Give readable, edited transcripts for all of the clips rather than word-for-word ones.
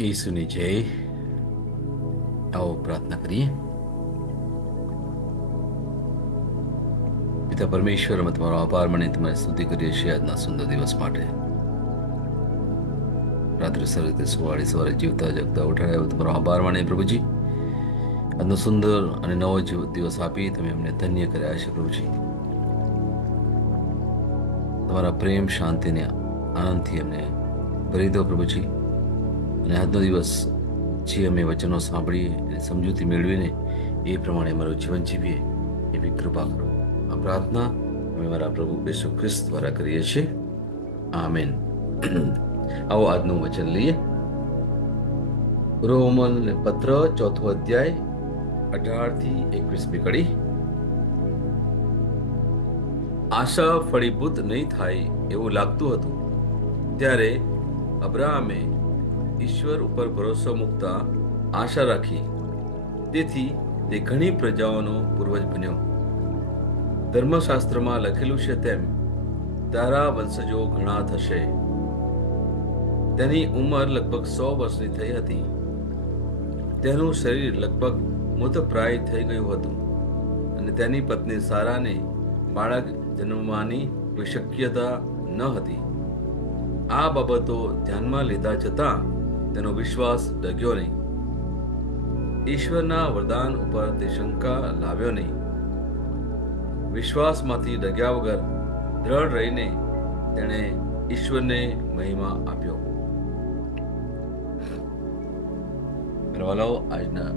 ઈસુની જય. આવો પ્રાર્થના કરીએ. પિતા પરમેશ્વર, અમે તમારો આભાર માની તમારી સ્તુતિ કરીએ છીએ આજના સુંદર દિવસ માટે. રાત્રે સરસ રીતે સવારે જીવતા જગતા ઉઠાડ્યા તમારો આભાર માની પ્રભુજી. આજનો સુંદર અને નવો દિવસ આપી તમે અમને ધન્ય કર્યા છે પ્રભુજી. તમારા પ્રેમ શાંતિને આનંદથી અમને ભરી દો પ્રભુજી. અને આજનો દિવસ જે અમે વચનો સાંભળીએ અને સમજૂતી મેળવીને એ પ્રમાણે અમારું જીવન જીવીએ એવી કૃપા કરો. આ પ્રાર્થના અમે મારા પ્રભુ ઈસુ ખ્રિસ્ત દ્વારા કરીએ છીએ. આમેન. આવો આજનું વચન લઈએ. રોમન પત્ર 4 અધ્યાય 18 થી 21 કડી. આશા ફળીભૂત નહીં થાય એવું લાગતું હતું ત્યારે અબ્રાહમે ઈશ્વર ઉપર ભરોસો મૂકતા આશા રાખી. તેથી તે ઘણી પ્રજાઓનો પૂર્વજ બન્યો. ધર્મશાસ્ત્રમાં લખેલું છે તેમ તારા વંશજો ઘણા થશે. તેની ઉંમર લગભગ 100 વર્ષની થઈ હતી. તેનું શરીર લગભગ મૃતપ્રાય થઈ ગયું હતું અને તેની પત્ની સારાને બાળક જન્મવાની કોઈ શક્યતા ન હતી. આ બાબતો ધ્યાનમાં લીધા છતાં તેનો વિશ્વાસ ડગ્યો નહીં. ઈશ્વરના વરદાન ઉપર તે શંકા લાવ્યો નહીં. વિશ્વાસમાંથી ડગ્યા વગર દ્રઢ રહીને તેણે ઈશ્વરને મહિમા આપ્યો. આજના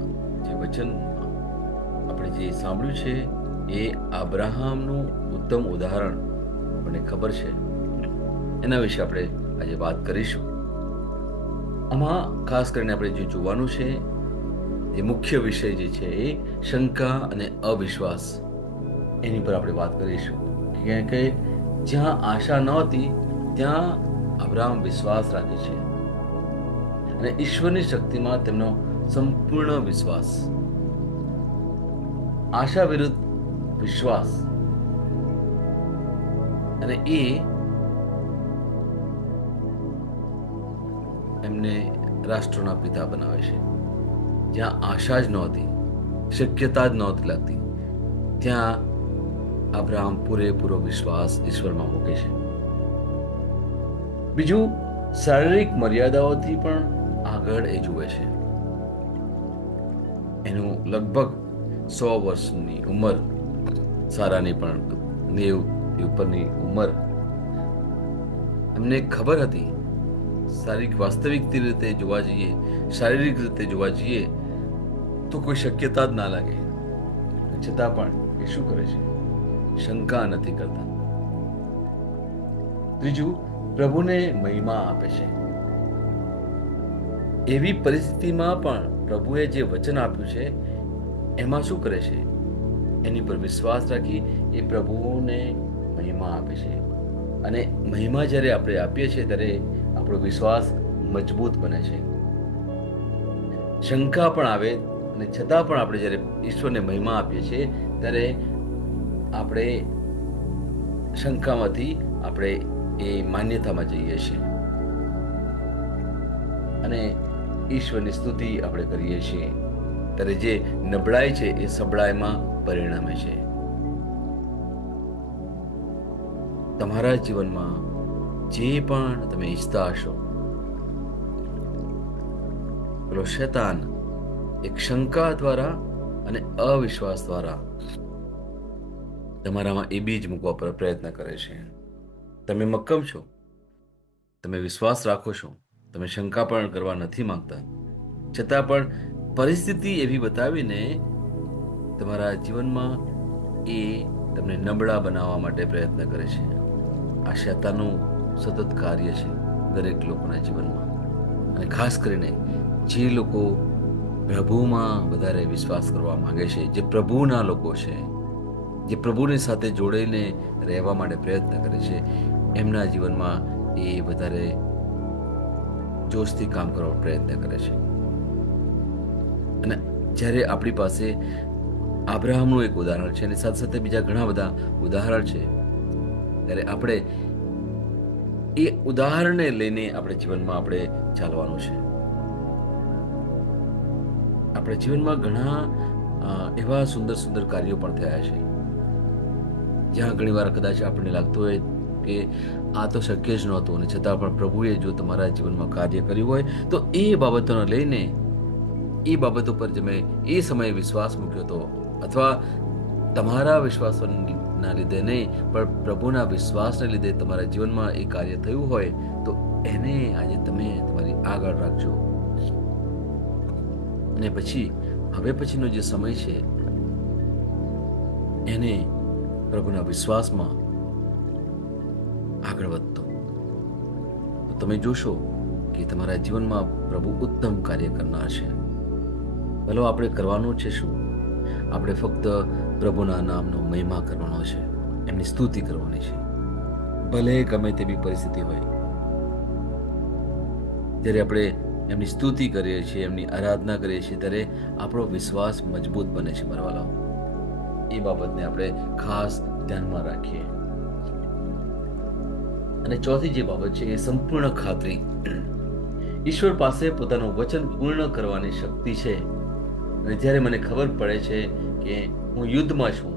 જે વચન આપણે જે સાંભળ્યું છે એ અબ્રાહમનું ઉત્તમ ઉદાહરણ આપણને ખબર છે. એના વિશે આપણે આજે વાત કરીશું. આમાં ખાસ કરીને આપણે જે જોવાનું છે એ મુખ્ય વિષય જે છે એ શંકા અને અવિશ્વાસ, એની પર આપણે વાત કરીશું. કે જ્યાં આશા નહોતી ત્યાં અબ્રાહમ વિશ્વાસ રાખે છે અને ઈશ્વરની શક્તિમાં તેમનો સંપૂર્ણ વિશ્વાસ. આશા વિરુદ્ધ વિશ્વાસ, અને એ એમને રાષ્ટ્રોના પિતા બનાવે છે. જ્યાં આશા જ નહોતી, શક્યતા જ નહોતી લાગતી, ત્યાં અબ્રાહમ પૂરેપૂરો વિશ્વાસ ઈશ્વરમાં મૂકે છે. બીજું, શારીરિક મર્યાદાઓથી પણ આગળ એ જુએ છે. એનું લગભગ 100 વર્ષની ઉંમર, સારાની પણ 90 ઉપરની ઉંમર. એમને ખબર હતી વાસ્તવિક રીતે જોવા જઈએ, શારીરિક રીતે જોવા જઈએ તો કોઈ શક્યતા જ ના લાગે. છતાં પણ એ શું કરે છે? શંકા નથી કરતા. ત્રીજું, પ્રભુને મહિમા આપે છે. એવી પરિસ્થિતિમાં પણ પ્રભુએ જે વચન આપ્યું છે એમાં શું કરે છે? એની પર વિશ્વાસ રાખી એ પ્રભુને મહિમા આપે છે. અને મહિમા જ્યારે આપણે આપીએ છીએ ત્યારે આપણો વિશ્વાસ મજબૂત બને છે. શંકા પણ આવે અને છતાં પણ આપણે જ્યારે ઈશ્વરને મહિમા આપીએ છીએ ત્યારે આપણે શંકામાંથી આપણે એ માન્યતામાં જઈએ છીએ અને ઈશ્વરની સ્તુતિ આપણે કરીએ છીએ. ત્યારે જે નબળાઈ છે એ સબળાઈમાં પરિણમે છે. તમારા જીવનમાં જે પણ તમે ઈચ્છતા હશો, પેલો શૈતાન એક શંકા દ્વારા અને અવિશ્વાસ દ્વારા તમારામાં એ બીજ મૂકવા પર પ્રયત્ન કરે છે. તમે મક્કમ છો, તમે વિશ્વાસ રાખો છો, તમે શંકા પણ કરવા નથી માંગતા, છતાં પણ પરિસ્થિતિ એવી બતાવીને તમારા જીવનમાં એ તમને નબળા બનાવવા માટે પ્રયત્ન કરે છે. આ શૈતાનનું સતત કાર્ય છે દરેક લોકોના જીવનમાં. અને ખાસ કરીને જે લોકો પ્રભુમાં વધારે વિશ્વાસ કરવા માંગે છે, જે પ્રભુના લોકો છે, જે પ્રભુની સાથે જોડાઈને રહેવા માટે પ્રયત્ન કરે છે, એમના જીવનમાં એ વધારે જોશથી કામ કરવા પ્રયત્ન કરે છે. અને જ્યારે આપણી પાસે અબ્રાહમનું એક ઉદાહરણ છે અને સાથે સાથે બીજા ઘણા બધા ઉદાહરણ છે, ત્યારે આપણે એ ઉદાહરણને લઈને આપણે જીવનમાં આપણે ચાલવાનું છે. આપણા જીવનમાં ઘણા એવા સુંદર સુંદર કાર્યો પણ થયા છે, જ્યાં ઘણી વાર કદાચ આપણને લાગતું હોય કે આ તો શક્ય જ નહોતું, અને છતાં પણ પ્રભુએ જો તમારા જીવનમાં કાર્ય કર્યું હોય તો એ બાબતોને લઈને, એ બાબતો પર તમે એ સમયે વિશ્વાસ મૂક્યો હતો, અથવા તમારા વિશ્વાસના લીધે નહીં પણ પ્રભુના વિશ્વાસને લીધે તમારા જીવનમાં એ કાર્ય થયું હોય, તો એને આજે તમે તમારી આગળ રાખજો. અને પછી હવે પછીનો જે સમય છે એને પ્રભુના વિશ્વાસમાં આગળ વધતો, તો તમે જોશો કે તમારા જીવનમાં પ્રભુ ઉત્તમ કાર્ય કરનાર છે. ભલો આપણે કરવાનું છે શું? આપણે ફક્ત પ્રભુના નામનો મહિમા કરવાનો છે, એમની સ્તુતિ કરવાની છે, ભલે ગમે તેવી પરિસ્થિતિ હોય. જ્યારે આપણે એમની સ્તુતિ કરીએ છીએ, એમની આરાધના કરીએ છીએ, ત્યારે આપણો વિશ્વાસ મજબૂત બને છે. મારા વાલાઓ, એ બાબતને આપણે ખાસ ધ્યાનમાં રાખીએ. અને ચોથી જે બાબત છે એ સંપૂર્ણ ખાતરી. ઈશ્વર પાસે પોતાનું વચન પૂર્ણ કરવાની શક્તિ છે. અને જ્યારે મને ખબર પડે છે કે હું યુદ્ધમાં છું,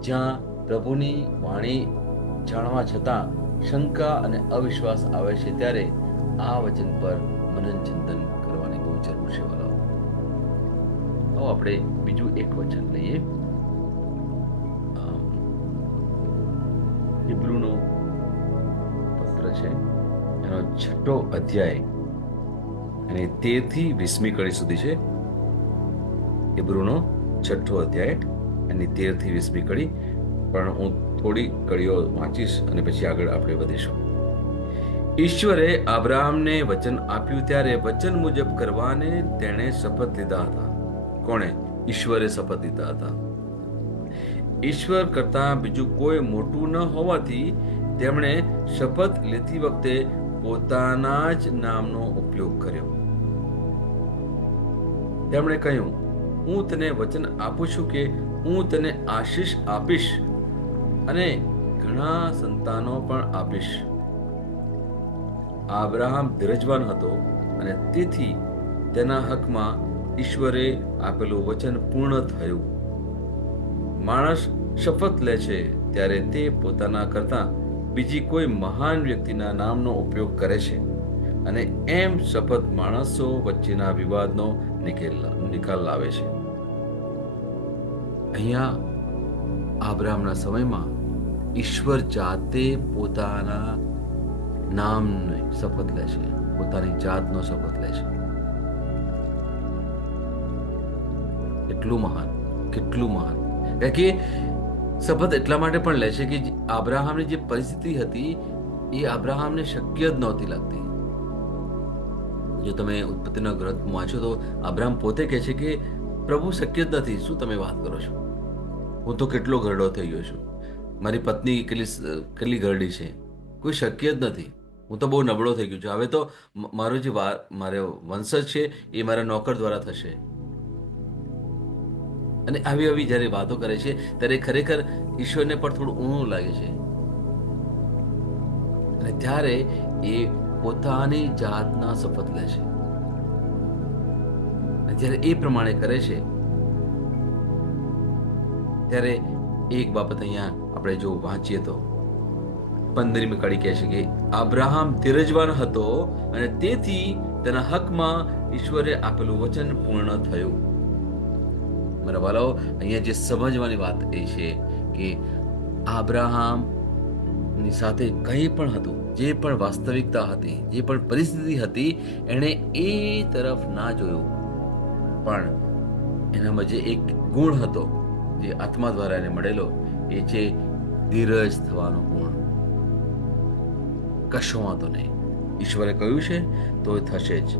જ્યાં પ્રભુની વાણી જાણવા છતાં શંકા અને અવિશ્વાસ આવે છે, ત્યારે આ વચન પર મનન ચિંતન કરવાની બહુ જરૂર છે. વાલાઓ, આવો આપણે બીજું એક વચન લઈએ. હિબ્રુનો પત્ર છે, એનો 6 અધ્યાય અને 13 થી 20મી કડી સુધી છે. હિબ્રુનો 6 અધ્યાય અને 13 થી 20મી કડી, પણ હું થોડી કડીઓ વાંચીશ અને પછી આગળ આપણે વધીશું. ઈશ્વરે અબ્રાહમને વચન આપ્યું ત્યારે વચન મુજબ કરવાને તેણે શપથ લીધા હતા. કોણે? ઈશ્વરે શપથ લીધા હતા. ઈશ્વર કરતા બીજું કોઈ મોટું ન હોવાથી તેમણે શપથ લેતી વખતે પોતાના જ નામનો ઉપયોગ કર્યો. તેમણે કહ્યું, હું તને વચન આપું છું કે હું તને આશીષ આપીશ અને ઘણા સંતાનો પણ આપીશ. અબ્રાહમ ધીરજવાન હતો અને તેથી તેના હકમાં ઈશ્વરે આપેલું વચન પૂર્ણ થયું. માણસ શપથ લે છે ત્યારે તે પોતાના કરતા બીજી કોઈ મહાન વ્યક્તિના નામનો ઉપયોગ કરે છે, અને એમ શપથ માણસો વચ્ચેના વિવાદનો નિકાલ લાવે છે. અહીંયા અબ્રાહમના સમયમાં ઈશ્વર જાતે પોતાના નામને શપથ લે છે, પોતાની જાતનો શપથ લે છે. કેટલું મહાન, કેટલું મહાન! કારણ કે શપથ એટલા માટે પણ લે છે કે અબ્રાહમની જે પરિસ્થિતિ હતી એ અબ્રાહમને શક્ય જ નહોતી લાગતી. જો તમે ઉત્પત્તિના ગ્રંથ વાંચો તો અબ્રાહમ પોતે કહે છે કે પ્રભુ શક્ય જ નથી, શું તમે વાત કરો છો? હું તો કેટલો ઘરડો થઈ ગયો છું, મારી પત્ની કેટલી ઘરડી છે, કોઈ શક્ય જ નથી, હું તો બહુ નબળો થઈ ગયો છું, હવે તો મારો જે મારો વંશજ છે એ મારા નોકર દ્વારા થશે. અને આવી આવી જ્યારે વાતો કરે છે ત્યારે ખરેખર ઈશ્વરને પણ થોડું ઊણું લાગે છે. અને ત્યારે એ પોતાની જાતના શપથ લે છે. અને જ્યારે એ પ્રમાણે કરે છે ત્યારે એક બાબત અહીંયા આપણે જો વાંચીએ તો 15મી કડી કહે છે કે અબ્રાહમ ધીરજવાન હતો અને તેથી તેના હકમાં ઈશ્વરે આપેલું વચન પૂર્ણ થયું. મારા વાલાઓ, અહીંયા જે સમજવાની વાત એ છે કે અબ્રાહમની સાથે કંઈ પણ હતું, જે પણ વાસ્તવિકતા હતી, જે પણ પરિસ્થિતિ હતી, એણે એ તરફ ના જોયું, પણ એનામાં જે એક ગુણ હતો જે આત્મા દ્વારા એને મળેલો, એ છે ધીરજ થવાનો ગુણ. કશો વાંધો નહીં, ઈશ્વરે કહ્યું છે તો એ થશે જ.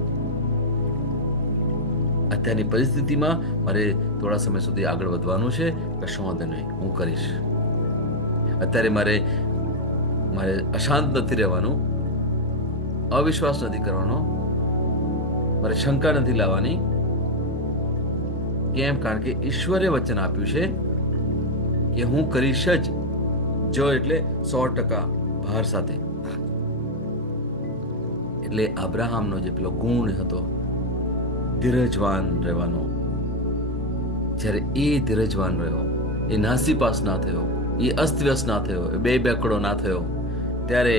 અત્યારની પરિસ્થિતિમાં મારે થોડા સમય સુધી આગળ વધવાનું છે, કશો વાંધો નહીં, હું કરીશ. અત્યારે મારે અશાંત નથી રહેવાનું, અવિશ્વાસ નથી કરવાનો, મારે શંકા નથી લાવવાની. કેમ? કારણ કે ઈશ્વરે વચન આપ્યું છે કે હું કરીશ જ. જો એટલે 100% ભાર સાથે. એટલે અબ્રાહમનો જે પેલો ગુણ હતો ધીરજવાન રહેવાનો, જ્યારે એ ધીરજવાન રહ્યો, એ નાસીપાસ ના થયો, એ અસ્તવ્યસ્ત ના થયો, એ બેકડો ના થયો, ત્યારે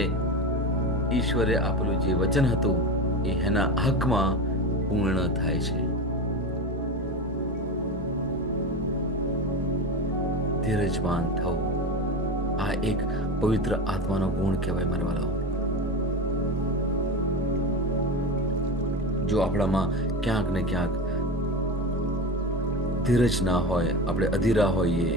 ઈશ્વરે આપેલું જે વચન હતું એ એના હકમાં પૂર્ણ થાય છે. ધીરજવાન થવું આ એક પવિત્ર આત્માનો ગુણ કહેવાય મારા વાલાઓ. જો આપણામાં ક્યાંક ને ક્યાંક ધીરજ ના હોય, આપણે અધીરા હોઈએ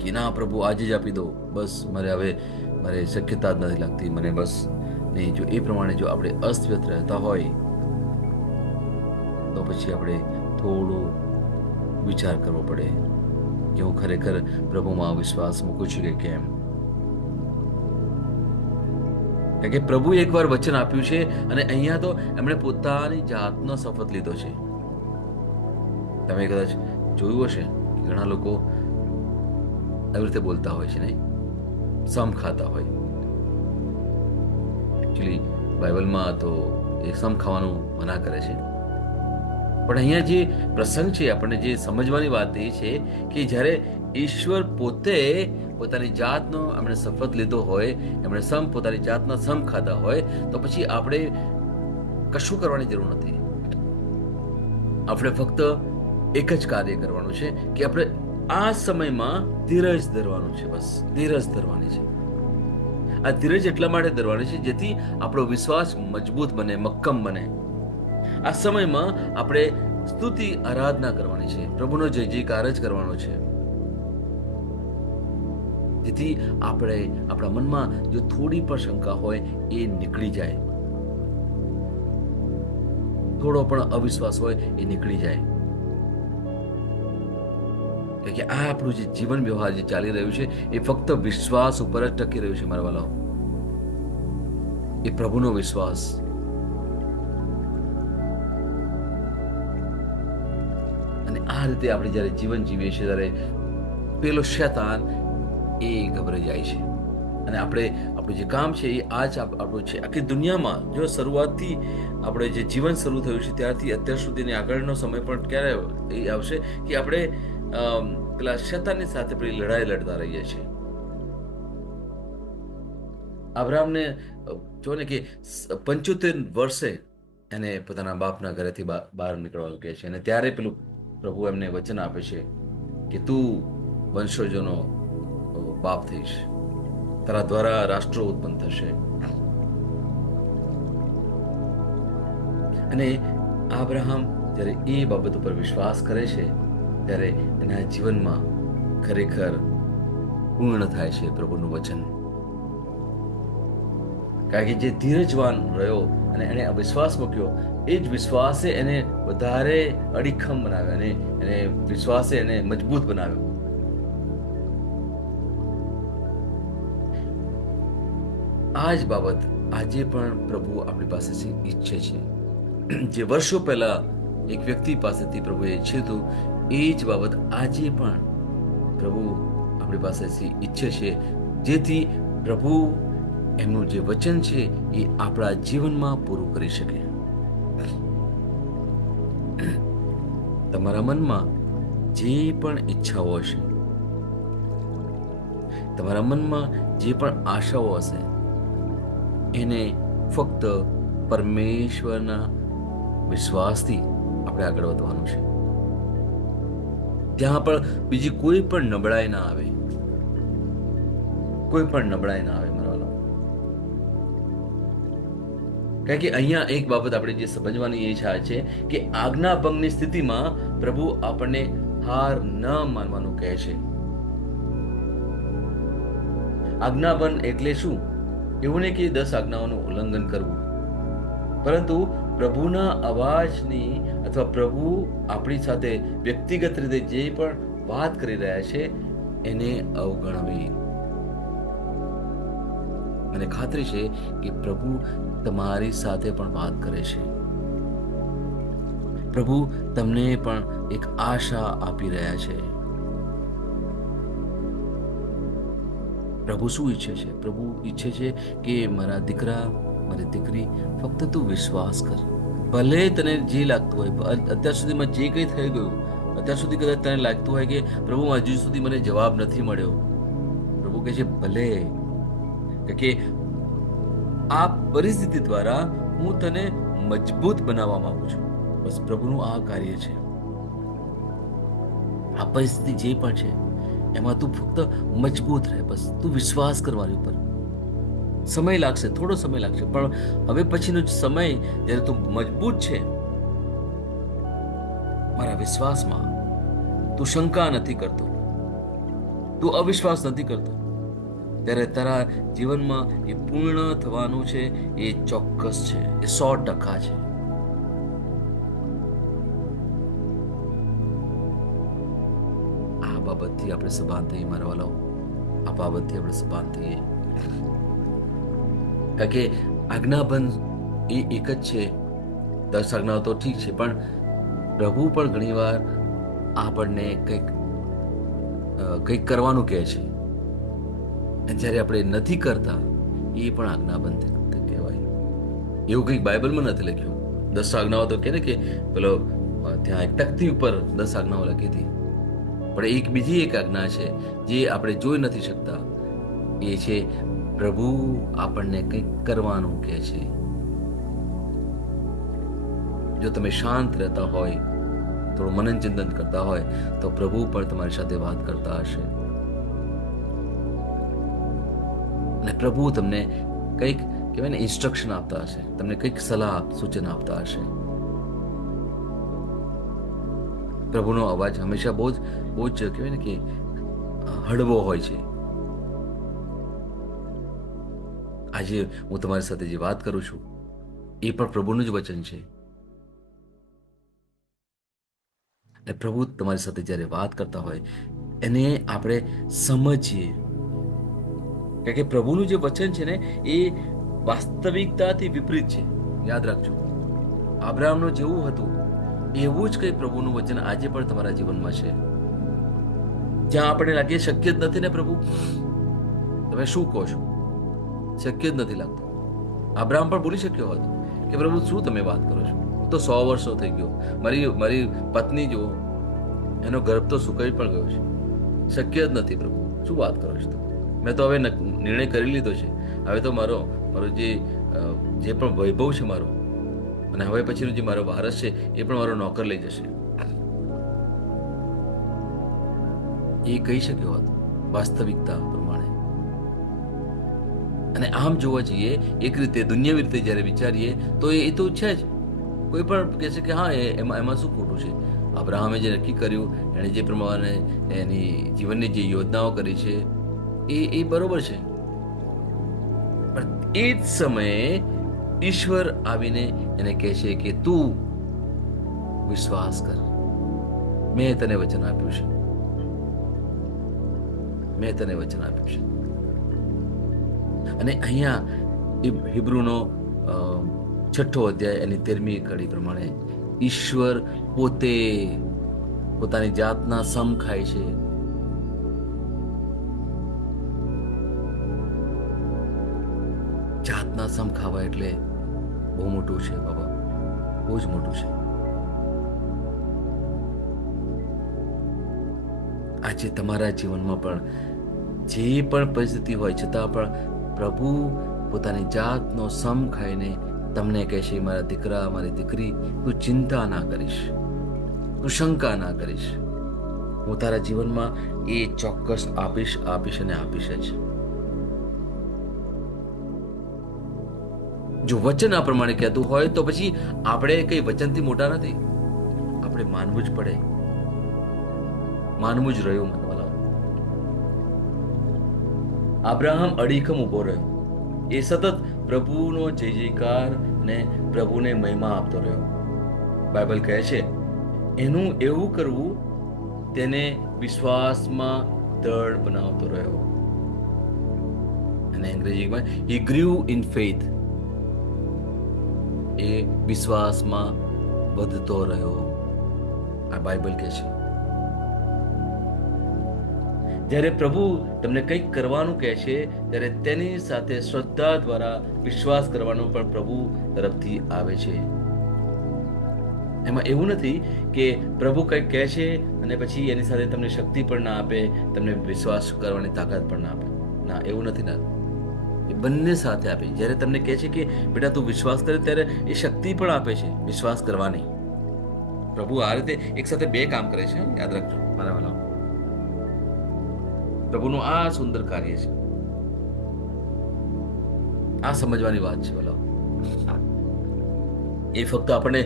કે ના પ્રભુ આજે જ આપી દો, બસ મારે શક્યતા જ નથી લાગતી, મને બસ નહીં, જો એ પ્રમાણે જો આપણે અસ્તવ્યસ્ત રહેતા હોય તો પછી આપણે થોડું વિચાર કરવો પડે કે હું ખરેખર પ્રભુમાં વિશ્વાસ મૂકું છું કે કેમ. કારણ કે પ્રભુએ એકવાર વચન આપ્યું છે અને અહીંયા તો એમણે પોતાની જાતનો શપથ લીધો છે. તમે કદાચ જોયું હશે કે ઘણા લોકો એવી રીતે બોલતા હોય છે, નહીં, સમ ખાતા હોય. એકચ્યુઅલી બાઇબલમાં તો એ સમ ખાવાનું મના કરે છે, પણ અહીંયા જે પ્રસંગ છે, આપણને જે સમજવાની વાત એ છે કે જ્યારે ઈશ્વર પોતે પોતાની જાતનો એમણે શપથ લીધો હોય, એમણે પોતાની જાતના સમ ખાધા હોય, તો પછી આપણે કશું કરવાની જરૂર નથી. આપણે ફક્ત એક જ કાર્ય કરવાનું છે કે આપણે આ સમયમાં ધીરજ ધરવાનું છે. બસ ધીરજ ધરવાની છે. આ ધીરજ એટલા માટે ધરવાની છે જેથી આપણો વિશ્વાસ મજબૂત બને, મક્કમ બને. આ સમયમાં આપણે સ્તુતિ આરાધના કરવાની છે, પ્રભુનો જય જયકાર જ કરવાનો છે, જેથી આપણે આપણા મનમાં જો થોડી પણ શંકા હોય એ નીકળી જાય, થોડો પણ અવિશ્વાસ હોય એ નીકળી જાય. કે આ આપણું જે જીવન વ્યવહાર જે ચાલી રહ્યું છે એ ફક્ત વિશ્વાસ ઉપર જ ટકી રહ્યું છે મારા વાલાઓ. એ પ્રભુનો વિશ્વાસ. અને આ રીતે આપણે જ્યારે જીવન જીવીએ છીએ ત્યારે પેલો શૈતાન એ ગભરાઈ જાય છે અને આપણું જે કામ છે એ આ જ આપણું છે. આખી દુનિયામાં જો શરૂઆતથી આપણે જે જીવન શરૂ થયું છે ત્યારથી અત્યાર સુધીની આગળનો સમય પણ ક્યારે એ આવશે કે આપણે પેલા શૈતાનની સાથે પેલી લડાઈ લડતા રહીએ છીએ. અબ્રામને જો ને કે 75 વર્ષે એને પોતાના બાપના ઘરેથી બહાર નીકળવાનું કહે છે અને ત્યારે પેલું પ્રભુ એમને વચન આપે છે કે તું વંશજોનો બાપ થઈશ, તારા દ્વારા રાષ્ટ્રો ઉત્પન્ન થશે. અને આબ્રાહમ જ્યારે એ બાબત ઉપર વિશ્વાસ કરે છે ત્યારે એના જીવનમાં ખરેખર પૂર્ણ થાય છે પ્રભુનું વચન. કારણ કે જે ધીરજવાન રહ્યો અને એને વિશ્વાસ મૂક્યો, એ જ વિશ્વાસે એને વધારે અડીખમ બનાવ્યો અને એને વિશ્વાસે એને મજબૂત બનાવ્યો. આ જ બાબત આજે પણ પ્રભુ આપણી પાસેથી ઈચ્છે છે. જે વર્ષો પહેલા એક વ્યક્તિ પાસેથી પ્રભુએ ઈચ્છ્યું એ જ બાબત આજે પણ પ્રભુ આપણી પાસેથી ઈચ્છે છે, જેથી પ્રભુ એમનું જે વચન છે એ આપણા જીવનમાં પૂરું કરી શકે. તમારા મનમાં જે પણ ઈચ્છાઓ હશે, તમારા મનમાં જે પણ આશાઓ હશે, એને ફક્ત પરમેશ્વરના વિશ્વાસથી આપણે આગળ વધવાનું છે. ત્યાં પણ બીજી કોઈ પણ નબળાઈ ના આવે, કોઈ પણ નબળાઈ ના આવે મારા વાલા. કારણ કે અહીંયા એક બાબત આપણે જે સમજવાની એ છે કે આજ્ઞા ભંગની સ્થિતિમાં પ્રભુ આપણને હાર ન માનવાનું કહે છે. આજ્ઞાબંધ એટલે શું? એવું નહીં કે 10 આજ્ઞાઓનું ઉલ્લંઘન કરવું, પરંતુ પ્રભુના અવાજની અથવા પ્રભુ આપણી સાથે વ્યક્તિગત રીતે જે પણ વાત કરી રહ્યા છે એને અવગણવી. મને ખાતરી છે કે પ્રભુ તમારી સાથે પણ વાત કરે છે. પ્રભુ તમને પણ એક આશા આપી રહ્યા છે. પ્રભુ શું ઈચ્છે છે? પ્રભુ ઈચ્છે છે કે મારા દીકરા, મારી દીકરી, ફક્ત તું વિશ્વાસ કર. ભલે તને જે લાગતું હોય, અત્યાર સુધીમાં જે કંઈ થઈ ગયું, અત્યાર સુધી કદાચ તને લાગતું હોય કે પ્રભુ હજુ સુધી મને જવાબ નથી મળ્યો. પ્રભુ કહે છે ભલે, કે આ પરિસ્થિતિ દ્વારા હું તને મજબૂત બનાવવા માંગુ છું. બસ પ્રભુનું આ કાર્ય છે. આ પરિસ્થિતિ જે પણ છે એમાં તું ફક્ત મજબૂત રહે, બસ તું વિશ્વાસ કરવાની ઉપર. સમય લાગશે, થોડો સમય લાગશે, પણ હવે પછીનો સમય જ્યારે તું મજબૂત છે મારા વિશ્વાસમાં, તું શંકા નથી કરતો, તું અવિશ્વાસ નથી કરતો, ત્યારે તારા જીવનમાં એ પૂર્ણ થવાનું છે. એ ચોક્કસ છે, એ 100% છે. આ બાબતથી આપણે સભાન થઈએ મારા વાલાઓ, આ બાબતથી આપણે સભાન થઈએ. કારણ કે આજ્ઞાબંધ એ એક જ છે. 10 આજ્ઞાઓ તો ઠીક છે, પણ પ્રભુ પણ ઘણીવાર આપણને કંઈક કરવાનું કહે છે, જ્યારે આપણે નથી કરતા એ પણ આજ્ઞાબંધ કહેવાય. એવું કંઈક બાઇબલમાં નથી લખ્યું. 10 આજ્ઞાઓ તો કે ને કે પેલો ત્યાં એક તકતી ઉપર 10 આજ્ઞાઓ લખી હતી, પણ એક બીજી એક આજ્ઞા છે જે આપણે જોઈ નથી શકતા. એ છે પ્રભુ આપણને કંઈક કરવાનું કહે છે. જો તમે શાંત રહેતા હોય, થોડું મનન ચિંતન કરતા હોય, તો પ્રભુ પણ તમારી સાથે વાત કરતા હશે અને પ્રભુ તમને કંઈક કહેવાય ને ઇન્સ્ટ્રક્શન આપતા હશે, તમને કંઈક સલાહ સૂચન આપતા હશે. પ્રભુનો અવાજ હંમેશા બહુ જ કહેવાય ને કે હળવો હોય છે. આજે હું તમારી સાથે જે વાત કરું છું એ પણ પ્રભુનું જ વચન છે. અને પ્રભુ તમારી સાથે જ્યારે વાત કરતા હોય એને આપણે સમજીએ, કારણ કે પ્રભુનું જે વચન છે ને એ વાસ્તવિકતાથી વિપરીત છે. યાદ રાખજો, અબ્રાહમનું જેવું હતું એવું જ કંઈ પ્રભુનું વચન આજે પણ તમારા જીવનમાં છે. જ્યાં આપણે લાગે શક્ય જ નથી ને પ્રભુ, તમે શું કહો છો, શક્ય જ નથી લાગતું. અબ્રાહમ પણ બોલી શક્યો હોત કે પ્રભુ શું તમે વાત કરો છો, હું તો 100 વર્ષનો થઈ ગયો, મારી પત્ની જુઓ, એનો ગર્ભ તો સુકાઈ પણ ગયો છે, શક્ય જ નથી પ્રભુ, શું વાત કરો છો. મેં તો હવે નિર્ણય કરી લીધો છે, હવે તો મારો જે પણ વૈભવ છે મારો, અને હવે પછીનો જે મારો વારસ છે એ પણ મારો નોકર લઈ જશે. એ કહી શક્યો હોત વાસ્તવિકતા પ્રમાણે. અને આમ જોવા જઈએ એક રીતે દુનિયાવી રીતે જ્યારે વિચારીએ તો એ તો છે જ. કોઈ પણ કહે છે કે હા એમાં શું ખોટું છે. અબ્રાહમે જે નક્કી કર્યું, એણે જે પ્રમાણે એની જીવનની જે યોજનાઓ કરી છે એ બરોબર છે. પણ એ જ સમયે ઈશ્વર આવીને એને કહે છે કે તું વિશ્વાસ કર, મેં તને વચન આપ્યું છે, મેં તને વચન આપ્યું છે. અને અહીંયા હિબ્રુનો 6 અધ્યાય એની 13મી કડી પ્રમાણે ઈશ્વર પોતે પોતાની જાતના સમ ખાય છે. જાતના સમ ખાવા એટલે બહુ મોટું છે બાબા, બહુ જ મોટું છે. આજે તમારા જીવનમાં પણ જે પણ પરિસ્થિતિ હોય છતાં પણ પ્રભુ પોતાની જાતનો સમ ખાઈને તમને કહેશે મારા દીકરા, મારી દીકરી, તું ચિંતા ના કરીશ, તું શંકા ના કરીશ, હું તારા જીવનમાં એ ચોક્કસ આપીશ અને આપીશ જ. જો વચન આ પ્રમાણે કહેતું હોય તો પછી આપણે કઈ વચનથી મોટા નથી, આપણે માનવું જ પડે, માનવું જ રહ્યું. મનવાલા અબ્રાહમ અડીખમ ઉભો રહ્યો, એ સતત પ્રભુનો જય જયકાર ને પ્રભુને મહિમા આપતો રહ્યો. બાઇબલ કહે છે એનું એવું કરવું તેને વિશ્વાસમાં દૃઢ બનાવતો રહ્યો. અને અંગ્રેજીમાં he grew in faith, એ વિશ્વાસમાં વધતો રહ્યો. આ બાઇબલ કહે છે. જ્યારે પ્રભુ તમને કંઈક કરવાનું કહે છે ત્યારે તેની સાથે શ્રદ્ધા દ્વારા વિશ્વાસ કરવાનો પણ પ્રભુ તરફથી આવે છે. એમાં એવું નથી કે પ્રભુ કંઈક કહે છે અને પછી એની સાથે તમને શક્તિ પણ ના આપે, તમને વિશ્વાસ કરવાની તાકાત પણ ના આપે. ના, એવું નથી ના. એ બંને સાથે આપે. જ્યારે તમને કહે છે કે બેટા તું વિશ્વાસ કરે, ત્યારે એ શક્તિ પણ આપે છે વિશ્વાસ કરવાની. પ્રભુ આ રીતે એક સાથે બે કામ કરે છે, યાદ રાખજો મારા વાલા. પ્રભુનું આ સુંદર કાર્ય છે. આ સમજવાની વાત છે વાલા. એ ફક્ત આપણને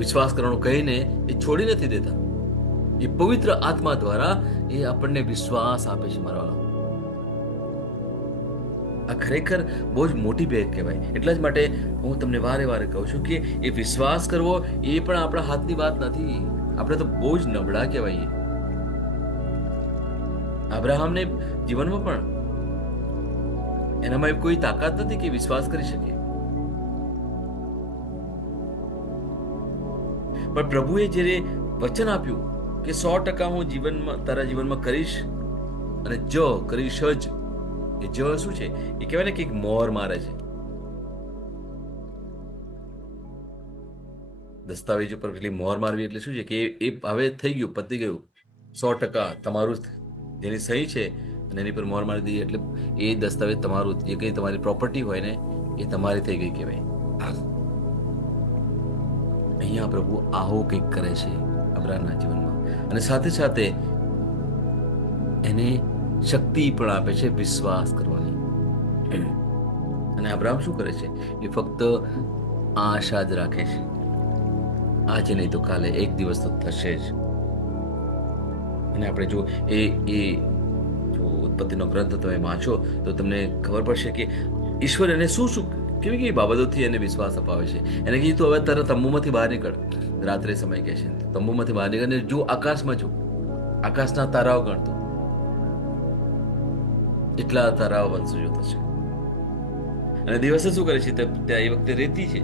વિશ્વાસ કરવાનું કહીને એ છોડી નથી દેતા. એ પવિત્ર આત્મા દ્વારા એ આપણને વિશ્વાસ આપે છે મારા વાલા. આ ખરેખર બહુ જ મોટી ભેટ કહેવાય. એટલા જ માટે હું તમને વારે વારે કહું છું કે એ વિશ્વાસ કરવો એ પણ આપણા હાથની વાત નથી. આપણે તો બહુ જ નબળા કહેવાઈએ. અબ્રાહમને જીવનમાં પણ એનામાં કોઈ તાકાત નથી કે વિશ્વાસ કરી શકે. પણ પ્રભુએ જ્યારે વચન આપ્યું કે 100% હું તારા જીવનમાં કરીશ, અને જો કરીશ જ. એ જ શું છે? એ કહેવાય ને કે એક મોહર મારે છે. દસ્તાવેજ ઉપર પેલી મોહર મારવી એટલે શું છે કે એ હવે થઈ ગયું, પતી ગયું. 100% તમારું જ. જેની સહી છે અને એની પર મોહર મારી દઈએ એટલે એ દસ્તાવેજ તમારું. જે કંઈ તમારી પ્રોપર્ટી હોય ને એ તમારી થઈ ગઈ કહેવાય. અહીંયા પ્રભુ આવું કંઈક કરે છે અબ્રાહમના જીવનમાં, અને સાથે સાથે એને શક્તિ પણ આપે છે વિશ્વાસ કરવાની. અને અબ્રાહમ શું કરે છે? એ ફક્ત આશા જ રાખે છે. આજે નહીં તો કાલે એક દિવસ તો થશે જ. અને આપણે જો એ એ જો ઉત્પત્તિનો ગ્રંથ તમે વાંચો તો તમને ખબર પડશે કે ઈશ્વર એને શું શું કેવી કેવી બાબતોથી એને વિશ્વાસ અપાવે છે. એને કીધું તું હવે તારા તંબુમાંથી બહાર નીકળ. રાત્રે સમય કહે છે, તંબુમાંથી બહાર નીકળ અને જો આકાશમાં જો, આકાશના તારાઓ ગણતો, એટલા તારાઓ વંશજો થશે. અને દિવસે શું કરે છે? ત્યાં એ વખતે રેતી છે,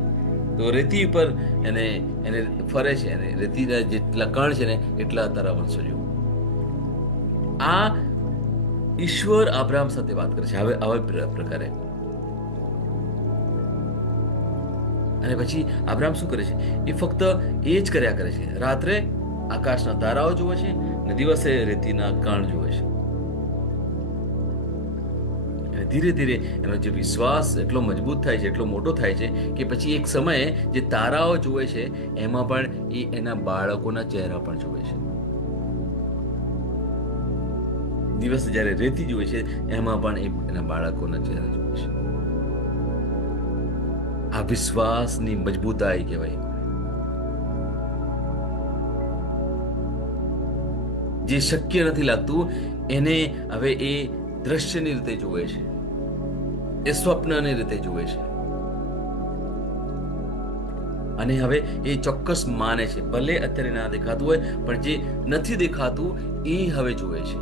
તો રેતી ઉપર એને એને ફરે છે, અને રેતીના જેટલા કણ છે ને એટલા તારા વંશજો. આ ઈશ્વર અબ્રાહમ સાથે વાત કરે છે હવે આવા પ્રકારે. અને પછી અબ્રાહમ શું કરે છે? એ ફક્ત એ જ કર્યા કરે છે. રાત્રે આકાશના તારાઓ જુએ છે અને દિવસે રેતીના કણ જુએ છે. અને ધીરે ધીરે એનો જે વિશ્વાસ એટલો મજબૂત થાય છે, એટલો મોટો થાય છે કે પછી એક સમયે જે તારાઓ જુએ છે એમાં પણ એ એના બાળકોના ચહેરા પણ જુએ છે. દિવસે જ્યારે રેતી જુએ છે એમાં પણ એ એના બાળકોના ચહેરા જુએ છે. આ વિશ્વાસની મજબૂતાઈ કહેવાય. જે શક્ય નથી લાગતું એને હવે એ દ્રશ્યની રીતે જુએ છે, એ સ્વપ્નની રીતે જુએ છે. અને હવે એ ચોક્કસ માને છે. ભલે અત્યારે ના દેખાતું હોય, પણ જે નથી દેખાતું એ હવે જુએ છે.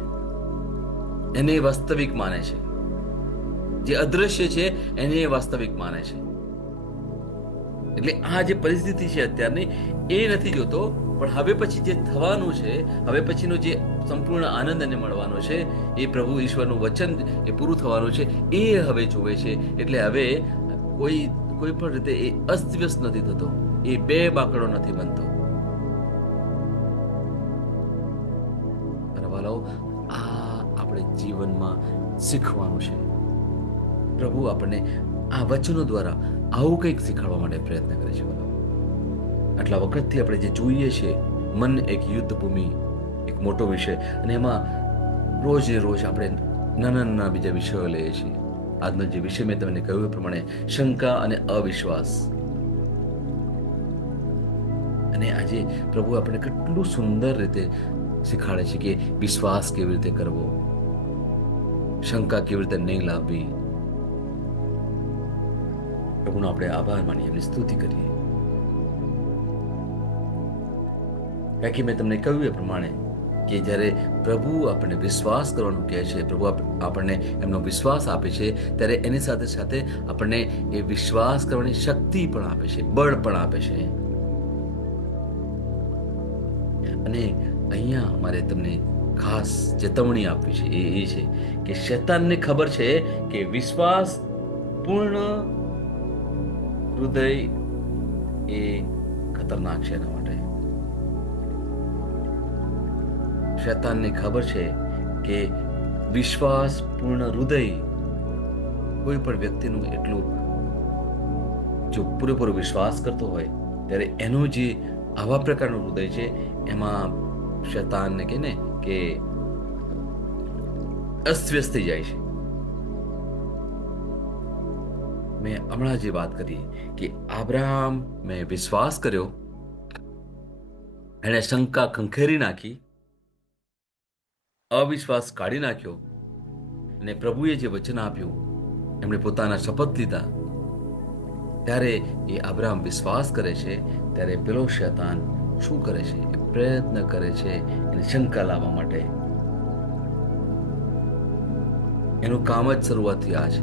એને વાસ્તવિક માને છે. જે અદ્રશ્ય છે એને વાસ્તવિક માને છે. એટલે આ જે પરિસ્થિતિ છે અત્યારની એ નથી જોતો, પણ હવે પછી જે થવાનું છે, હવે પછીનો જે સંપૂર્ણ આનંદ એને મળવાનો છે, એ પ્રભુ ઈશ્વરનું વચન એ પૂરું થવાનું છે, એ હવે જુએ છે. એટલે હવે કોઈ કોઈ પણ રીતે એ અસ્તવ્યસ્ત નથી થતો, એ બે બાકડો નથી બનતો. વાલાઓ, આ આપણે જીવનમાં શીખવાનું છે. પ્રભુ આપણને આ વચનો દ્વારા આવું કંઈક શીખવાડવા માટે પ્રયત્ન કરે છે. આટલા વખતથી આપણે જે જોઈએ છે, મન એક યુદ્ધ ભૂમિ, એક મોટો વિષય, અને એમાં રોજ ને રોજ આપણે નાના નાના બીજા વિષયો લઈએ છીએ. આજનો જે વિષય મેં તમને કહ્યું એ પ્રમાણે શંકા અને અવિશ્વાસ. અને આજે પ્રભુ આપણે કેટલું સુંદર રીતે શીખવાડે છે કે વિશ્વાસ કેવી રીતે કરવો, શંકા કેવી રીતે નહીં લાવવી. પ્રભુનો આપણે આભાર માનીએ, એમની સ્તુતિ કરીએ. કારણ કે મેં તમને કહ્યું એ પ્રમાણે કે જ્યારે પ્રભુ આપણને વિશ્વાસ કરવાનું કહે છે, પ્રભુ આપણને એમનો વિશ્વાસ આપે છે, ત્યારે એની સાથે સાથે આપણને એ વિશ્વાસ કરવાની શક્તિ પણ આપે છે, બળ પણ આપે છે. અને અહીંયા મારે તમને ખાસ ચેતવણી આપવી છે એ છે કે શૈતાનને ખબર છે કે વિશ્વાસ પૂર્ણ હૃદય એ ખતરનાક છે એના માટે. શૈતાનને ખબર છે કે વિશ્વાસપૂર્ણ હૃદય કોઈ પણ વ્યક્તિનું એટલું જો પૂરેપૂરો વિશ્વાસ કરતો હોય ત્યારે એનું જે આવા પ્રકારનું હૃદય છે એમાં શૈતાનને કે ને કે અસ્તવ્યસ્ત થઈ જાય છે. મેં હમણાં જે વાત કરી કે આબ્રાહમ મેં વિશ્વાસ કર્યો, એણે શંકા ખંખેરી નાખી, અવિશ્વાસ કાઢી નાખ્યો અને પ્રભુએ જે વચન આપ્યું એમણે પોતાના શપથ લીધા, ત્યારે એ અબ્રાહમ વિશ્વાસ કરે છે. ત્યારે પેલો શૈતાન શું કરે છે? એ પ્રયત્ન કરે છે એને શંકા લાવવા માટે. એનું કામ જ શરૂઆતથી આ છે.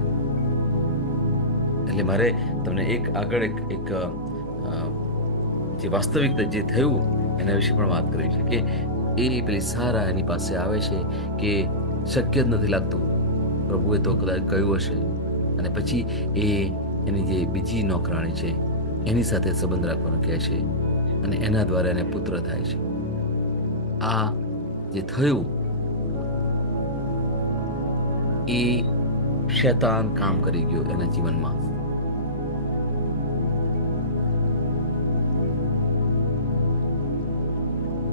એટલે મારે તમને એક આગળ એક જે વાસ્તવિકતા જે થયું એના વિશે પણ વાત કરવી છે કે એ પેલી સારા એની પાસે આવે છે કે શક્ય જ નથી લાગતું, પ્રભુએ તો કદાચ કહ્યું હશે, અને પછી એ એની જે બીજી નોકરાણી છે એની સાથે સંબંધ રાખવાનું કહે છે અને એના દ્વારા એને પુત્ર થાય છે. આ જે થયું એ શૈતાન કામ કરી ગયો એના જીવનમાં.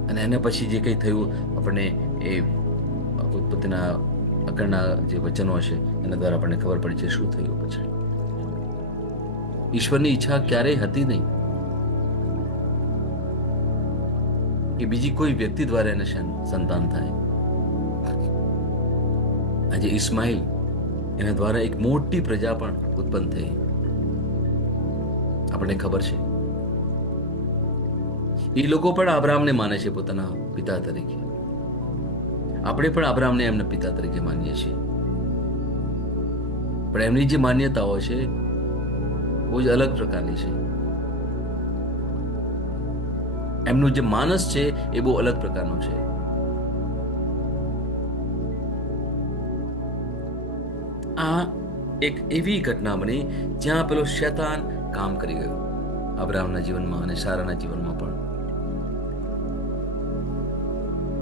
અને એના પછી જે કંઈ થયું આપણને એ ઉત્પત્તિના આગળના જે વચનો હશે એના દ્વારા આપણને ખબર પડી છે શું થયું પછી. ઈશ્વરની ઈચ્છા ક્યારેય હતી નહીં કે બીજી કોઈ વ્યક્તિ દ્વારા એને સંતાન થાય. આજે ઇસ્માઇલ એના દ્વારા એક મોટી પ્રજા પણ ઉત્પન્ન થઈ, આપણને ખબર છે. એ લોકો પણ અબ્રાહમને માને છે પોતાના પિતા તરીકે. આપણે પણ અબ્રાહમને એમના પિતા તરીકે માનીએ છીએ, પણ એમની જે માન્યતાઓ છે બહુ જ અલગ પ્રકારની છે. એમનું જે માનસ છે એ બહુ અલગ પ્રકારનું છે. આ એક એવી ઘટના બની જ્યાં પેલો શૈતાન કામ કરી ગયો અબ્રાહમના જીવનમાં અને સારાના જીવનમાં પણ.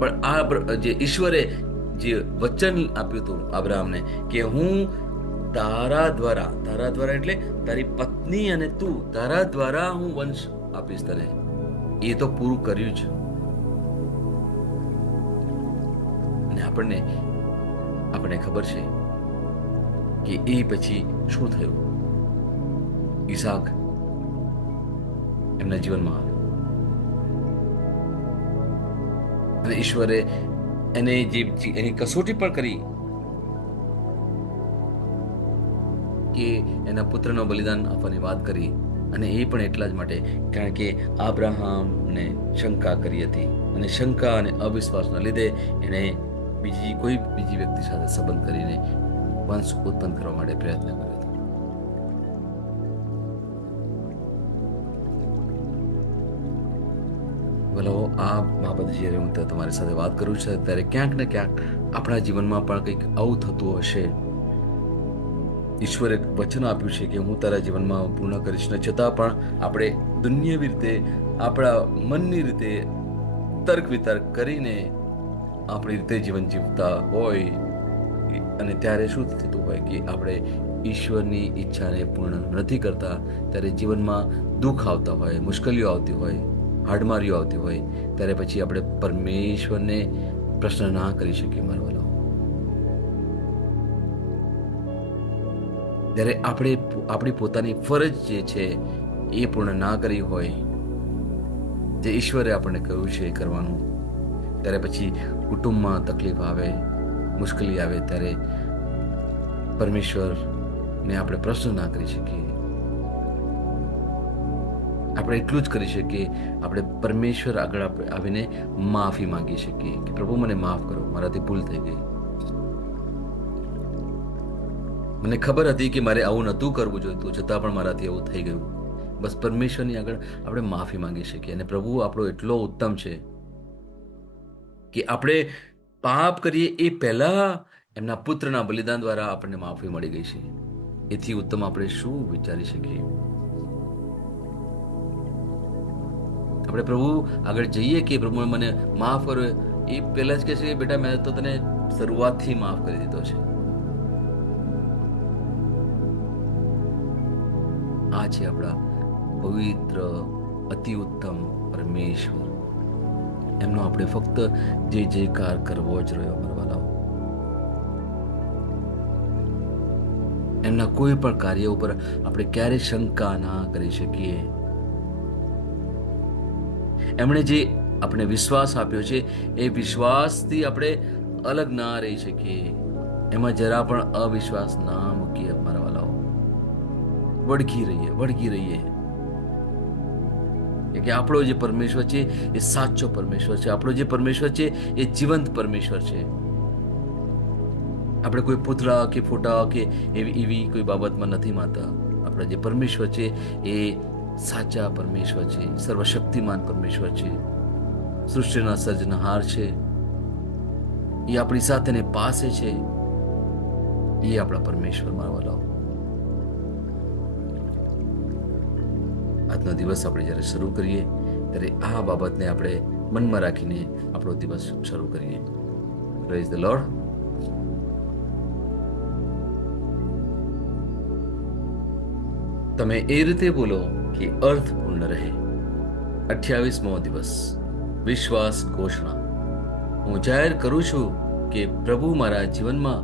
પણ આ જે ઈશ્વરે જે વચન આપ્યું હતું અબ્રાહમને કે હું તારા દ્વારા એટલે તારી પત્ની અને તું, તારા દ્વારા હું વંશ આપીશ તને, એ તો પૂરું કર્યું છે. અને આપણને ખબર છે કે એ પછી શું થયું. ઈસાક એમના જીવનમાં આવે અને ઈશ્વરે એને જે એની કસોટી પણ કરી કે એના પુત્રનો બલિદાન આપવાની વાત કરી, અને એ પણ એટલા જ માટે કારણ કે આબ્રાહામને શંકા કરી હતી અને શંકા અને અવિશ્વાસના લીધે એણે કોઈ બીજી વ્યક્તિ સાથે સંબંધ કરીને વંશ ઉત્પન્ન કરવા માટે પ્રયત્ન કર્યો હતો. ભલો આ બાબત જ્યારે હું તમારી સાથે વાત કરું છું ત્યારે ક્યાંક ને ક્યાંક આપણા જીવનમાં પણ કંઈક આવું થતું હશે. ઈશ્વરે વચન આપ્યું છે કે હું તારા જીવનમાં પૂર્ણ કરીશ, ને છતાં પણ આપણે દુનિયાવી રીતે આપણા મનની રીતે તર્ક વિતર્ક કરીને આપણી રીતે જીવન જીવતા હોય, અને ત્યારે શું થતું હોય કે આપણે ઈશ્વરની ઈચ્છાને પૂર્ણ નથી કરતા. ત્યારે જીવનમાં દુઃખ આવતા હોય, મુશ્કેલીઓ આવતી હોય, હાડમારીઓ આવતી હોય, ત્યારે પછી આપણે પરમેશ્વરને પ્રશ્ન ના કરી શકીએ. મારવાલો, જ્યારે આપણી પોતાની ફરજ જે છે એ પૂર્ણ ના કરી હોય, જે ઈશ્વરે આપણને કહ્યું છે એ કરવાનું, ત્યારે પછી કુટુંબમાં તકલીફ આવે, મુશ્કેલી આવે, ત્યારે પરમેશ્વરને આપણે પ્રશ્ન ના કરી શકીએ. આપણે એટલું જ કરી શકીએ, આપણે પરમેશ્વર આગળ આવીને માફી માંગી શકીએ કે પ્રભુ મને માફ કરો, મારાથી ભૂલ થઈ ગઈ. મને ખબર હતી કે મારે આવું નહોતું કરવું જોઈતું, છતાં પણ મારાથી એવું થઈ ગયું. બસ પરમેશ્વરની આગળ આપણે માફી માંગી શકીએ. અને પ્રભુ આપણો એટલો ઉત્તમ છે કે આપણે પાપ કરીએ એ પહેલા એમના પુત્રના બલિદાન દ્વારા આપણને માફી મળી ગઈ છે. એથી ઉત્તમ આપણે શું વિચારી શકીએ. આપણે પ્રભુ આગળ જઈએ કે પ્રભુ મને માફ કરો, એ પહેલા જ કહે છે કે બેટા મેં તો તને શરૂઆતથી માફ કરી દીધો છે. આ છે આપણા પવિત્ર અતિ ઉત્તમ પરમેશ્વર. એમનો આપણે ફક્ત જય જયકાર કરવો જ રહ્યો મારા વાલાઓ. એમના કોઈ પણ કાર્ય ઉપર આપણે ક્યારેય શંકા ના કરી શકીએ. એમણે જે આપણે વિશ્વાસ આપ્યો છે એ વિશ્વાસથી આપણે અલગ ના રહી શકીએ. એમાં જરા પણ અવિશ્વાસ ના મૂકીએ મારા વાલાઓ. વળગી રહીએ કે આપણો જે પરમેશ્વર છે એ સાચો પરમેશ્વર છે. આપણો જે પરમેશ્વર છે એ જીવંત પરમેશ્વર છે. આપણે કોઈ પૂતળા કે ફોટા કે એવી કોઈ બાબતમાં નથી માનતા. આપણા જે પરમેશ્વર છે એ સાચા પરમેશ્વર છે, સર્વશક્તિમાન પરમેશ્વર છે, સૃષ્ટિના સર્જનહાર છે. એ આપણી સાથે ને પાસે છે. એ આપણા પરમેશ્વર મારા વાલાઓ. આજનો દિવસ આપણે જ્યારે શરૂ કરીએ ત્યારે આ બાબતને આપણે મનમાં રાખીને આપણો દિવસ શરૂ કરીએ. Praise the lord. તમે એ રીતે બોલો કે અર્થપૂર્ણ રહે. 28મો દિવસ, વિશ્વાસ ઘોષણા. હું જાહેર કરું છું કે પ્રભુ મારા જીવનમાં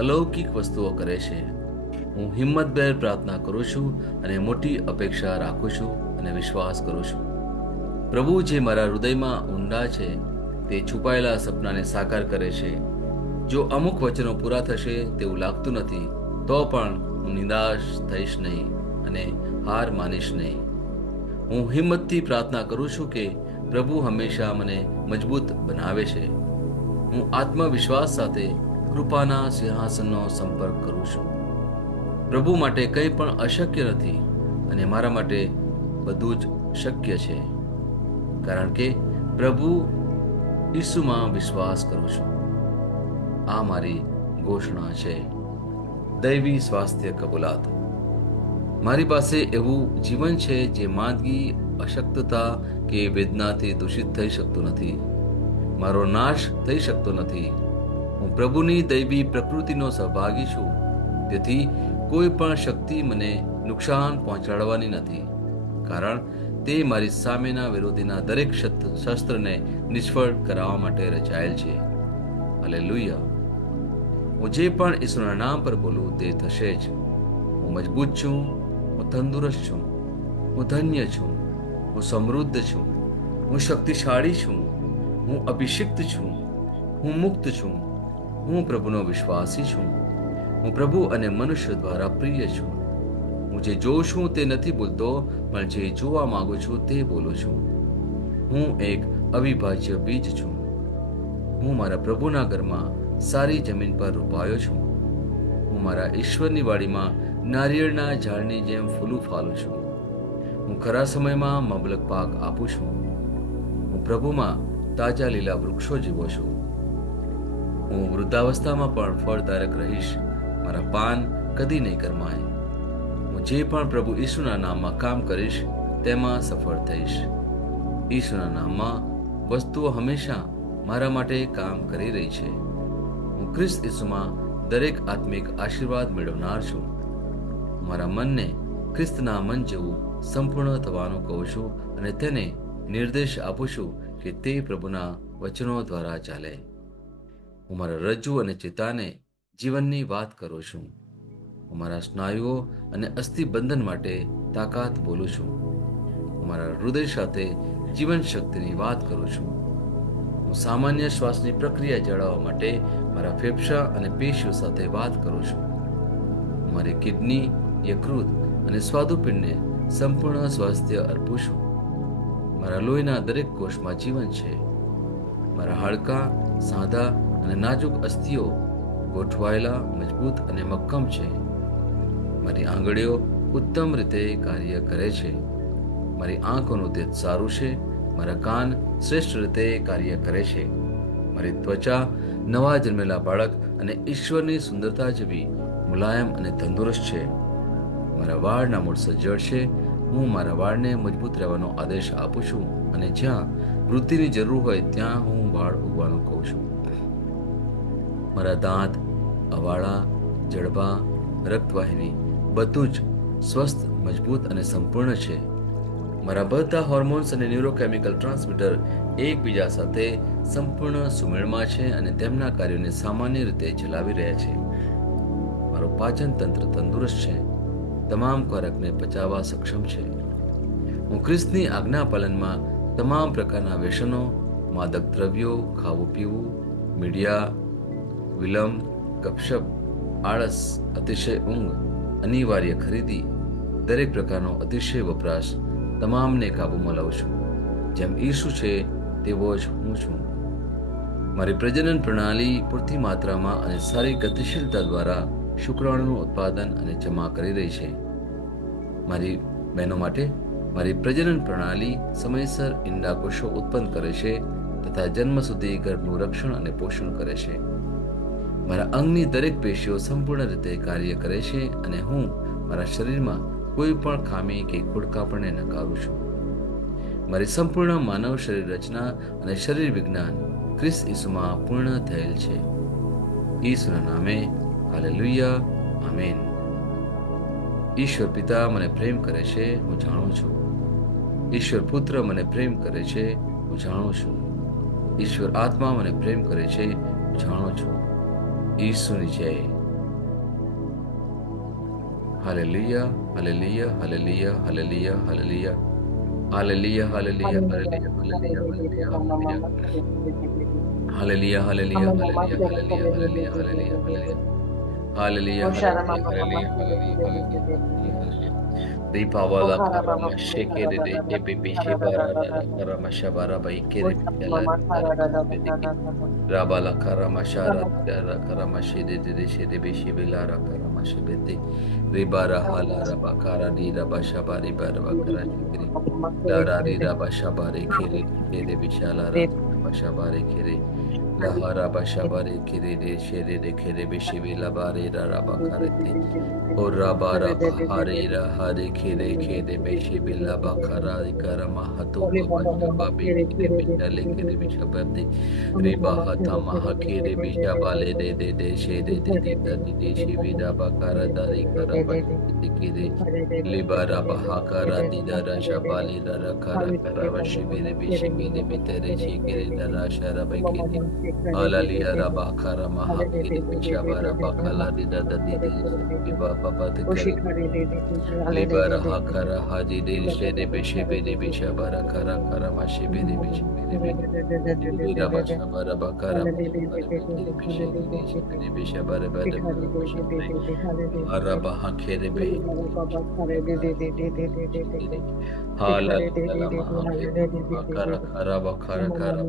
અલૌકિક વસ્તુઓ કરે છે. હું હિંમતભેર પ્રાર્થના કરું છું અને મોટી અપેક્ષા રાખું છું અને વિશ્વાસ કરું છું. પ્રભુ જે મારા હૃદયમાં ઊંડા છે તે છુપાયેલા સપનાને સાકાર કરે છે. જો અમુક વચનો પૂરા થશે તેવું લાગતું નથી તો પણ હું નિરાશ થઈશ નહીં અને હાર માનીશ નહીં. હું હિંમતથી પ્રાર્થના કરું છું કે પ્રભુ હંમેશા મને મજબૂત બનાવે છે. હું આત્મવિશ્વાસ સાથે કૃપાના સિંહાસનનો સંપર્ક કરું છું. પ્રભુ માટે કંઈ પણ અશક્ય નથી અને મારા માટે બધું જ શક્ય છે, કારણ કે પ્રભુ ઈસુમાં વિશ્વાસ કરું છું. આ મારી ઘોષણા છે. દૈવી સ્વાસ્થ્ય કબૂલાત. મારી પાસે એવું જીવન છે જે માંદગી, અશક્તતા કે વેદનાથી દૂષિત થઈ શકતું નથી. મારો નાશ થઈ શકતો નથી. હું પ્રભુની દૈવી પ્રકૃતિનો સહભાગી છું. તેથી કોઈ પણ શક્તિ મને નુકસાન પહોંચાડવાની નથી, કારણ તે મારી સામેના વિરોધીના દરેક શસ્ત્રને નિષ્ફળ કરાવવા માટે રચાયેલ છે. હાલેલુયા. હું જે પણ ઈશ્વરના નામ પર બોલું તે થશે જ. હું મજબૂત છું, હું તંદુરસ્ત છું, હું ધન્ય છું, હું સમૃદ્ધ છું, હું શક્તિશાળી છું, હું અભિષિક્ત છું, હું મુક્ત છું, હું પ્રભુનો વિશ્વાસી છું, હું પ્રભુ અને મનુષ્ય દ્વારા પ્રિય છું. હું જે જોઉં છું તે નથી બોલતો, પણ જે જોવા માંગુ છું તે બોલું છું. હું એક અવિભાજ્ય બીજ છું. હું મારા પ્રભુના ઘરમાં સારી જમીન પર રોપાયો છું. હું મારા ઈશ્વરની વાડીમાં નારિયેળના ઝાડની જેમ ફૂલું ફાલું છું. હું ખરા સમયમાં મબલક પાક આપું છું. હું પ્રભુમાં તાજા લીલા વૃક્ષો જેવો છું. હું વૃદ્ધાવસ્થામાં પણ ફળદાયક રહીશ. મારા પાન કદી નહીં કરમાય. હું જે પણ પ્રભુ ઈસુના નામમાં કામ કરીશ તેમાં સફળ થઈશ. ઈસુના નામમાં વસ્તુઓ હંમેશા મારા માટે કામ કરી રહી છે. હું ખ્રિસ્ત ઈસુમાં દરેક આત્મિક આશીર્વાદ મેળવનાર છું. મારા મનને ખ્રિસ્તના મન જેવું સંપૂર્ણ થવાનું કહું છું અને તેને નિર્દેશ આપું છું કે તે પ્રભુના વચનો દ્વારા ચાલે. હું મારા રજ્જુ અને ચિત્તાને જીવનની વાત કરું છું. હું મારા સ્નાયુઓ અને અસ્થિબંધન માટે તાકાત બોલું છું. હું મારા હૃદય સાથે જીવન શક્તિની વાત કરું છું. હું સામાન્ય શ્વાસની પ્રક્રિયા જાળવવા માટે મારા ફેફસા અને પેશીઓ સાથે વાત કરું છું. હું મારી કિડની, યકૃત અને સ્વાદુપિંડને સંપૂર્ણ સ્વાસ્થ્ય અર્પું છું. મારા લોહીના દરેક કોષમાં જીવન છે. મારા હાડકાં, સાંધા અને નાજુક અસ્થિઓ ગોઠવાયેલા, મજબૂત અને મક્કમ છે. મારી આંગળીઓ ઉત્તમ રીતે કાર્ય કરે છે. મારી આંખોનું તેજ સારું છે. મારા કાન શ્રેષ્ઠ રીતે કાર્ય કરે છે. મારી ત્વચા નવા જન્મેલા બાળક અને ઈશ્વરની સુંદરતા જેવી મુલાયમ અને તંદુરસ્ત છે. મારા વાળના મૂળ સજ્જડ છે. હું મારા વાળને મજબૂત રહેવાનો આદેશ આપું છું અને જ્યાં વૃદ્ધિની જરૂર હોય ત્યાં હું વાળ ઉગવાનું કહું છું. મારા દાંત, અવાળા, જડબા, રક્તવાહિની બધું જ સ્વસ્થ, મજબૂત અને સંપૂર્ણ છે. મારા બધા હોર્મોન્સ અને ન્યુરોકેમિકલ ટ્રાન્સમીટર એકબીજા સાથે સંપૂર્ણ સુમેળમાં છે અને તેમના કાર્યોને સામાન્ય રીતે ચલાવી રહ્યા છે. મારું પાચન તંત્ર તંદુરસ્ત છે, તમામ ખોરાકને પચાવવા સક્ષમ છે. હું ખ્રિસ્તની આજ્ઞા પાલનમાં તમામ પ્રકારના વ્યસનો, માદક દ્રવ્યો, ખાવું પીવું, મીડિયા, વિલંબ, ગપશપ, આળસ, અતિશય ઊંઘ, અનિવાર્ય ખરીદી, દરેક પ્રકારનો અતિશય વપરાશ તમામને કાબૂમાં લાવું છું. જેમ ઈસુ છે તેવો જ હું છું. મારી પ્રજનન પ્રણાલી પૂરતી માત્રામાં અને સારી ગતિશીલતા દ્વારા શુક્રાણુનું ઉત્પાદન અને જમા કરી રહી છે. મારી બહેનો માટે મારી પ્રજનન પ્રણાલી સમયસર ઈંડાકોષો ઉત્પન્ન કરે છે તથા જન્મ સુધી ગર્ભનું રક્ષણ અને પોષણ કરે છે. મારા અંગની દરેક પેશીઓ સંપૂર્ણ રીતે કાર્ય કરે છે અને હું મારા શરીરમાં કોઈ પણ ખામી કે ખોડખાપણને નકારું છું. મારી સંપૂર્ણ માનવ શરીર રચના અને શરીર વિજ્ઞાન ખ્રિસ્ત ઈસુમાં પૂર્ણ થયેલ છે. ઈસુના નામે હાલેલુયા, આમેન. ઈશ્વર પિતા મને પ્રેમ કરે છે, હું જાણું છું. ઈશ્વર પુત્ર મને પ્રેમ કરે છે, હું જાણું છું. ઈશ્વર આત્મા મને પ્રેમ કરે છે, હું જાણું છું. ઈસુની જય. Hallelujah, hallelujah, hallelujah, hallelujah, hallelujah. Hallelujah, hallelujah, hallelujah, hallelujah, hallelujah, hallelujah, hallelujah, hallelujah, hallelujah, hallelujah, hallelujah. Hallelujah, hallelujah, hallelujah, hallelujah. Ripavala karama shekere de epipi shibara karama shabara by kere Rabala karama shara karama shede de shede bishibilara karama shibete Ribara hala rabakara di rabashabari barabakara shikri Larari rabashabari kere kere bishala rabashabari kere Lahara bashabare kere de shere de kere beshibi labare rabakarete. O rabara bahare rahare kere kere beshibi labakara karama hato bababi kere bishale kere bishababdi. Ribahata maha kere bishabale de shere de shibi rabakara dari karabashiti kere. Libara bahakara didara shabali dara kara karabashibi bishibi bitere shikere dara sharabai kere. Alalia rabakara mahakiri bishabara bakala dida dadi biba papa tekari libara hakara haji de shede beshebe de bishabara kara kara mashibe de beshebe de bashabara bakara beshebe de bishabara bade araba hakere be hala kara kara bakara kara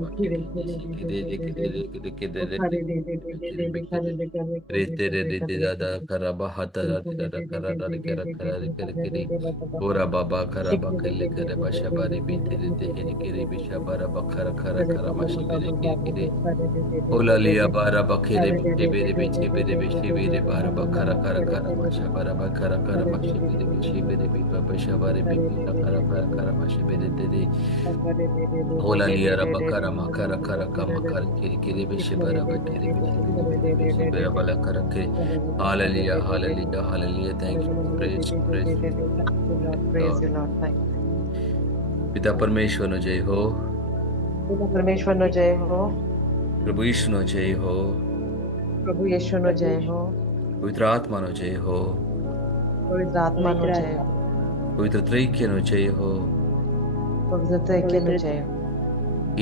Ora baba karaba kelle kare bashabari bitere teheri kere bishabara bakara kara kara mashibere kere Ola liya bara bakere bishebere bishebere bara bakara kara kara mashabara bakara kara mashibere bishebere bishabare bibita kara kara mashibere tere Ola liya rabakara makara kara kama kara kere bishebara bakere bishebere bala kara kere Hallelujah, hallelujah, hallelujah. Thank you. Praise, praise. Praise you, Lord. Thank you. પિતા પરમેશ્વરનો જય હો પિતા પરમેશ્વરનો જય હો પ્રભુ ઈશુનો જય હો પ્રભુ યેશુનો જય હો પવિત્ર આત્માનો જય હો પવિત્ર આત્માનો જય હો પવિત્ર ત્રૈક્યનો જય હો પવિત્ર ત્રૈક્યનો જય હો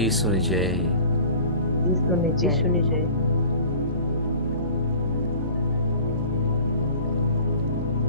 ઈશુની જય ઈશ્વરની જય